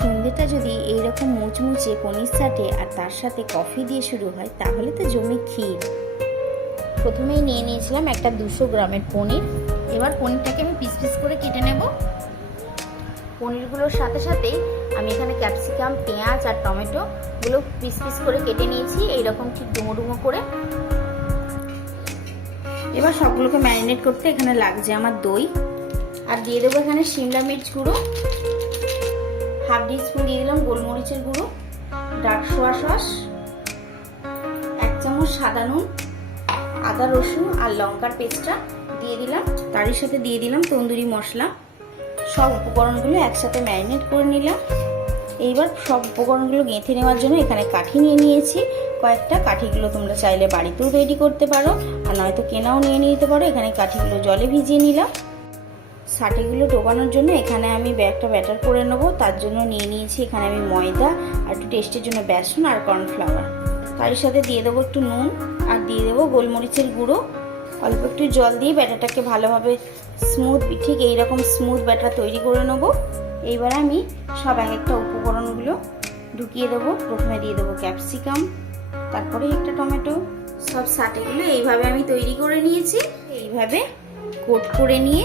সন্ধ্যেটা যদি এইরকম মুচমুচে পনির সাথে আর তার সাথে কফি দিয়ে শুরু হয় তাহলে তো জমে ক্ষীর। প্রথমেই নিয়ে নিয়েছিলাম একটা 200 গ্রামের পনির। এবার পনিরটাকে আমি পিস পিস করে কেটে নেব। পনিরগুলোর সাথে সাথেই আমি এখানে ক্যাপসিকাম, পেঁয়াজ আর টমেটোগুলো পিস পিস করে কেটে নিয়েছি এইরকম ঠিক ডুমো ডুমো করে। এবার সবগুলোকে ম্যারিনেট করতে এখানে লাগছে আমার দই, আর দিয়ে দেবো এখানে শিমলা মির্চ গুঁড়ো, হাফ টিস্পুন দিয়ে দিলাম গোলমরিচের গুঁড়ো, ডার্ক সোয়া সস, 1 চামচ সাদা নুন, আদা রসুন আর লঙ্কার পেস্টটা দিয়ে দিলাম, তারই সাথে দিয়ে দিলাম তন্দুরি মশলা। সব উপকরণগুলো একসাথে ম্যারিনেট করে নিলাম। এইবার সব উপকরণগুলো গেঁথে নেওয়ার জন্য এখানে কাঠি নিয়ে নিয়েছি কয়েকটা। কাঠিগুলো তোমরা চাইলে বাড়িতেও তৈরি করতে পারো, আর নয়তো কেনাও নিয়ে নিতে পারো। এখানে কাঠিগুলো জলে ভিজিয়ে নিলাম। সাটিগুলো ডোবানোর জন্য এখানে আমি একটা ব্যাটার করে নেবো। তার জন্য নিয়ে নিয়েছি এখানে আমি ময়দা আর একটু টেস্টের জন্য বেসন আর কর্নফ্লাওয়ার। তার সাথে দিয়ে দেবো একটু নুন আর দিয়ে দেবো গোলমরিচের গুঁড়ো। অল্প একটু জল দিয়ে ব্যাটারটাকে ভালোভাবে স্মুথ, ঠিক এইরকম স্মুথ ব্যাটার তৈরি করে নেবো। এইবার আমি সব একটা উপকরণগুলো ঢুকিয়ে দেবো। প্রথমে দিয়ে দেবো ক্যাপসিকাম, তারপরে একটা টমেটো। সব সাটিগুলো এইভাবে আমি তৈরি করে নিয়েছি। এইভাবে কোট করে নিয়ে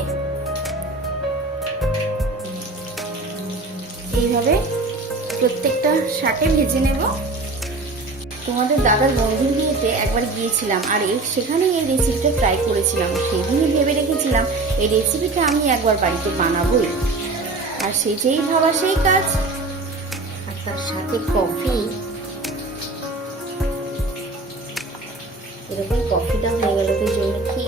এইভাবে প্রত্যেকটা শাকে ভেজে নেব। তোমাদের দাদার বন্ধুর বিয়েতে একবার গিয়েছিলাম, আর সেখানেই এই রেসিপিটা ট্রাই করেছিলাম। সেদিনই ভেবে রেখেছিলাম এই রেসিপিটা আমি একবার বাড়িতে বানাবোই, আর সেই যেই ভাবা সেই কাজ। আর তার সাথে কফি, এরকম কফিটা হয়ে গেল তো জন্য কি